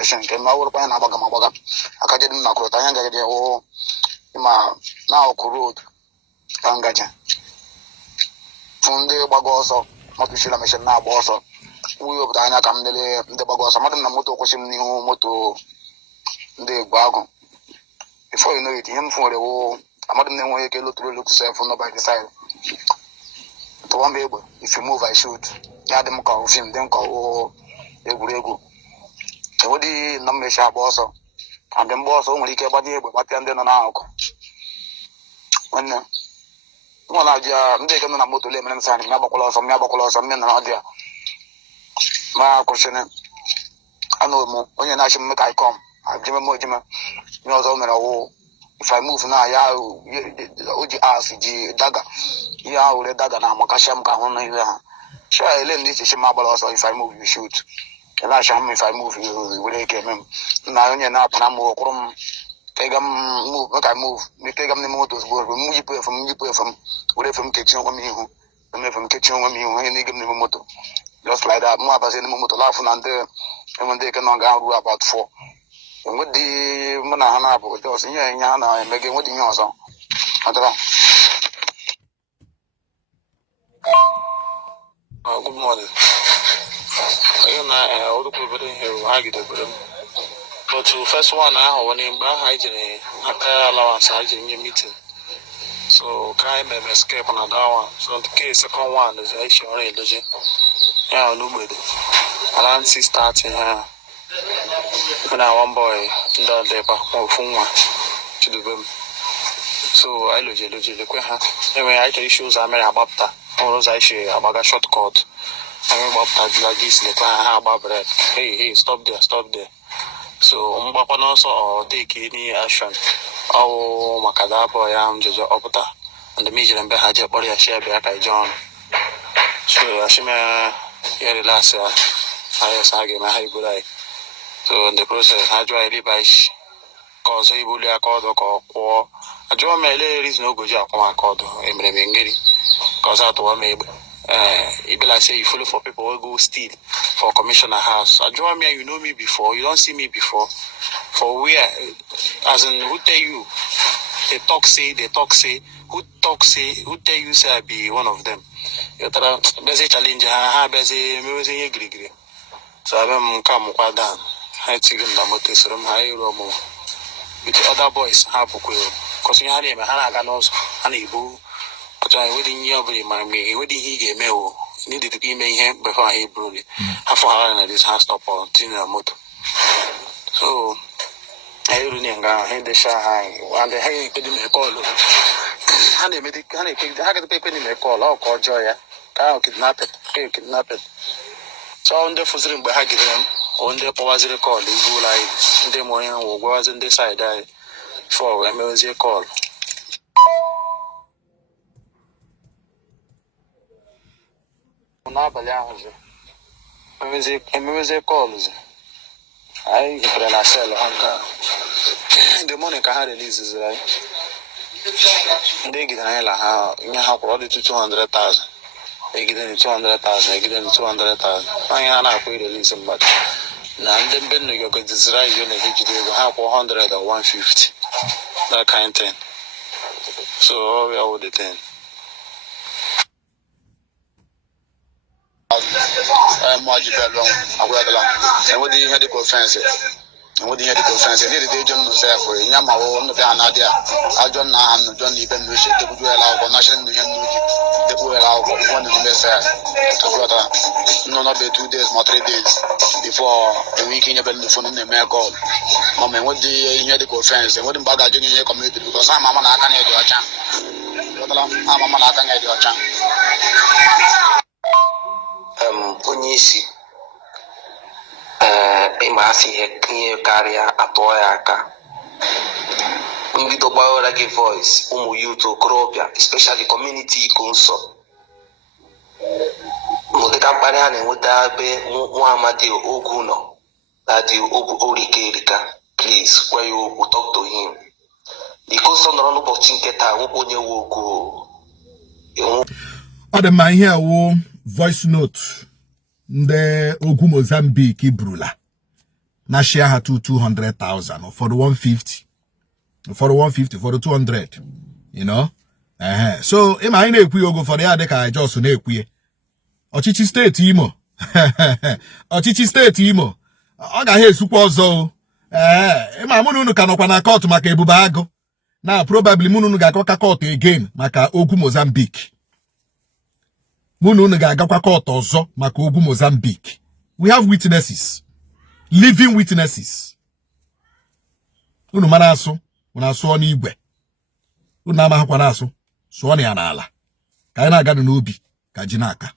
machine ke ma woro pa na agbaga aka je na ko ta nya ga o ma na o road ka ngaje funde gbago ọsọ moto shira machine na agba ọsọ uyo pụta anya ka m lele ndị gbago ọsọ mmadụ na moto kwụsị m n'ihu moto ndị gbago before you know it him for the whole amadu na enwe ike look self no by the side to one be able if you move I shoot ya dem ka film dem ka o egwuregwu ewodi na mmesha agba ọsọ and dem boss o nwere ike gbadi egbe gbapịa ndị nọ n'akụkụ nwanne nwa na aja ndị ike nọ na moto le mere nsani m agbakwala ọsọ mme na ọdịa ma kwụsịrị anụ m onye na-achị m ka I come ajime nye ọzọ mere ọwụ if I move na ya oji ass ji daga ya ure daga na amakasha m ka hụ na ihe ha sure ele ndị iche ma agbara ọsọ if I move you shoot ela sham if I move you were ike mem na onye na-apụ na m okụrụ m kega move make I move me kega m n'ime moto ozugbo m yipu efem were efem kechi onwe m ihu onye na-ege m n'ime moto just like that mụ abazi n'ime moto lafu na ndị enwe ndị ike nọ ga ruo about 4 enwedi mụ na ha na-abụ just ihe ha na-eme gị enwedi ihe ọzọ atara. Good morning. I know but the first one I when in hygiene, allowance hygiene meeting. So crime may escape on that one. So the case second one is actually already legit. Yeah, nobody. Around 6:30 here. When I one boy in the labor to the room. So I legit anyway, I tell issues I made about that. Or was I about a shortcut. I mean about that like this, the client about bread. Hey, stop there. So Mbapon also take any action. Oh Makadabo I am Jojo Opata and the major and Behaja body I share back I John. So Ashima here last I sag my high good. So in the process I try to buy cause he will accord or I draw my ladies no good job on accord Emremingiri. Cause I told me if I say you follow for people who go steal for commissioner house. I draw me, you know me before, you don't see me before. For where as in who tell you they talk say who tell you say I be one of them. You tell there's a challenge there's a agree. So I come quite down. I take them the room high room with the other boys have because you had him and knows and he boo. But I wouldn't hear my me, wouldn't he get mail? Needed to be made him before he broke it. Half an hour in this house stop on Tina Moto. So I really had the shy and the hay put him a call. And they made it, and I got the paper in a call, I'll call Joya. I'll kidnap it. So on the first room, I give them on the was a call, you go like the morning or was in the side for a music call. Music calls. I can I sell the money can releases right. They get an how you have already to 200,000. They get in 200,000, they get in 200,000. I am pay release them, but now then Ben you got this right you have 100 or 150. That kind of thing. So we are with the thing. Majibello, and what do you had to go fancy? And what do you had to go fancy? Nearly they don't know for Yama on the Nadia. I don't know, and don't even wish it to go allow for national union. They will allow one of the best. No, not be 2 days, more 3 days before a week in your phone in the mail call. Mamma, what do you had to go fancy? What in Baga Junior community because I'm a man I can hear your chant. I'm a man I can hear your chant. Onye isi ịma asị ihe karịa atọ ya aka mbido gbawara gị voice ụmụ youth okorobịa especially community iko nsọ mụdịka mkparị ha na-enweta ebe nwa amadi ogwu nọ that orike erika please where you talk to him iko nsọ nọrọ n'ụbọchị nke taa nwekwa onye nwe okwu ọ dị mma ihe awụ voice note ndị ogwu Mozambique brula na share her to 200,000 or for the 150, for the 150, for the 200, you know. So im I na-ekwu ogo for the other ka just na-ekwu ọchịchị steeti Imo ọchịchị steeti Imo ọ gaghị esukwa ọzọ ịma mụ na unu ka nọkwa na court maka Ebube Agụ na probably mụ na unu ga-akọka court again maka Ogwu Mozambique mụ na unu ga-agakwa court ọzọ maka Ogwu Mozambique. We have witnesses, living witnesses. Unu mara asụ unu asụọ n'igwe unu amaghịkwa na asụ sụọ na ya n'ala ka anyị na-aga n'obi ka ji n'aka.